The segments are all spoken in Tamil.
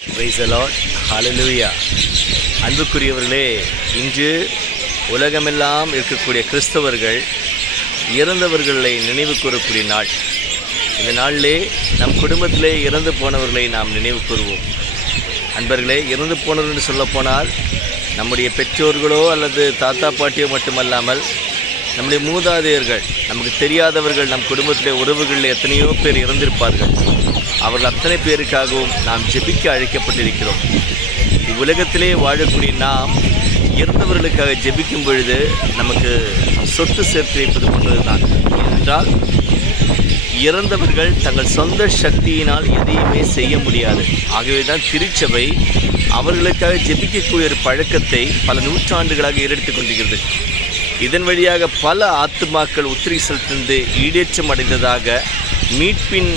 பிரைஸ் தி லார்ட், ஹல்லேலூயா. அன்புக்குரியவர்களே, இன்று உலகமெல்லாம் இருக்கக்கூடிய கிறிஸ்தவர்கள் இறந்தவர்களை நினைவு கூறக்கூடிய நாள். இந்த நாளிலே நம் குடும்பத்திலே இறந்து போனவர்களை நாம் நினைவு கூறுவோம். அன்பர்களே, இறந்து போனவர்கள் என்று சொல்லப்போனால் நம்முடைய பெற்றோர்களோ அல்லது தாத்தா பாட்டியோ மட்டுமல்லாமல் நம்முடைய மூதாதையர்கள், நமக்கு தெரியாதவர்கள், நம் குடும்பத்திலே உறவுகளில் எத்தனையோ பேர் இறந்திருப்பார்கள். அவர்கள் அத்தனை பேருக்காகவும் நாம் ஜெபிக்க அழைக்கப்பட்டிருக்கிறோம். இவ்வுலகத்திலே வாழக்கூடிய நாம் இறந்தவர்களுக்காக ஜெபிக்கும் பொழுது நமக்கு சொத்து சேர்த்து வைப்பது போன்றது தான். ஏனென்றால் இறந்தவர்கள் தங்கள் சொந்த சக்தியினால் எதையுமே செய்ய முடியாது. ஆகவே தான் திருச்சபை அவர்களுக்காக ஜெபிக்கக்கூடிய ஒரு பழக்கத்தை பல நூற்றாண்டுகளாக ஏறெடுத்துக் கொண்டிருக்கிறது. இதன் வழியாக பல ஆத்துமாக்கள் உத்திரிசத்திலிருந்து ஈடேற்றம் அடைந்ததாக மீட்பின்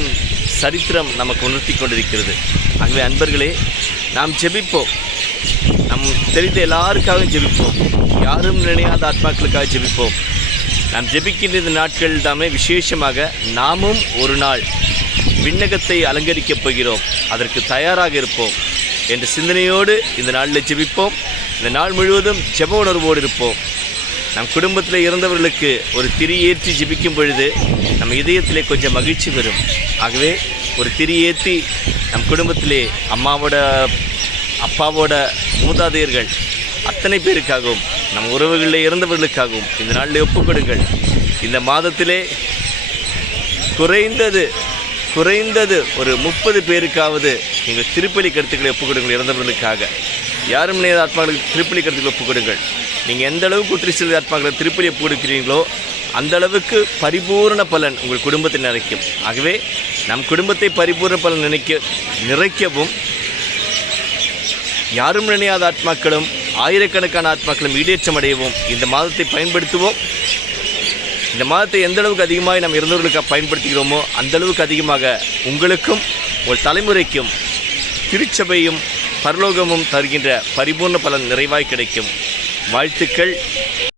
சரித்திரம் நமக்கு உணர்த்தி கொண்டிருக்கிறது. ஆகவே அன்பர்களே, நாம் ஜெபிப்போம். நம் தெரிந்த எல்லாருக்காகவும் ஜெபிப்போம். யாரும் நினையாத ஆத்மாக்களுக்காக ஜெபிப்போம். நாம் ஜெபிக்கின்ற இந்த நாட்கள் தாமே விசேஷமாக நாமும் ஒரு நாள் விண்ணகத்தை அலங்கரிக்கப் போகிறோம். அதற்கு தயாராக இருப்போம் என்ற சிந்தனையோடு இந்த நாளில் ஜெபிப்போம். இந்த நாள் முழுவதும் ஜெப உணர்வோடு இருப்போம். நம் குடும்பத்தில் இறந்தவர்களுக்கு ஒரு திரி ஏற்றி ஜெபிக்கும் பொழுது நம் இதயத்திலே கொஞ்சம் மகிழ்ச்சி வரும். ஆகவே ஒரு திரி ஏற்றி நம் குடும்பத்திலே அம்மாவோட அப்பாவோட மூதாதையர்கள் அத்தனை பேருக்காகவும் நம் உறவுகளில் இறந்தவர்களுக்காகவும் இந்த நாளில் ஒப்புக்கொடுங்கள். இந்த மாதத்திலே குறைந்தது ஒரு 30 பேருக்காவது நீங்கள் திருப்பலி கருத்துக்களை ஒப்புக்கொடுங்கள். இறந்தவர்களுக்காக யாரும் நேர ஆத்மாக்களுக்கு திருப்பலி கருத்துக்களை ஒப்புக்கொடுங்கள். நீங்கள் எந்த அளவுக்கு உத்திரிசல் ஆத்மாக்களை திருப்பலி ஒப்பு கொடுக்கிறீங்களோ அந்த அளவுக்கு பரிபூர்ண பலன் உங்கள் குடும்பத்தை நிறைக்கும். ஆகவே நம் குடும்பத்தை பரிபூர்ண பலன் நிறைக்கவும் யாரும் நினையாத ஆத்மாக்களும் ஆயிரக்கணக்கான ஆத்மாக்களும் ஈடேற்றம் அடையவும் இந்த மாதத்தை பயன்படுத்துவோம். இந்த மாதத்தை எந்த அளவுக்கு அதிகமாக நாம் இறந்தவர்களுக்காக பயன்படுத்துகிறோமோ அந்த அளவுக்கு அதிகமாக உங்களுக்கும் ஒரு தலைமுறைக்கும் திருச்சபையும் பரலோகமும் தருகின்ற பரிபூர்ண பலன் நிறைவாய் கிடைக்கும். வாழ்த்துக்கள்.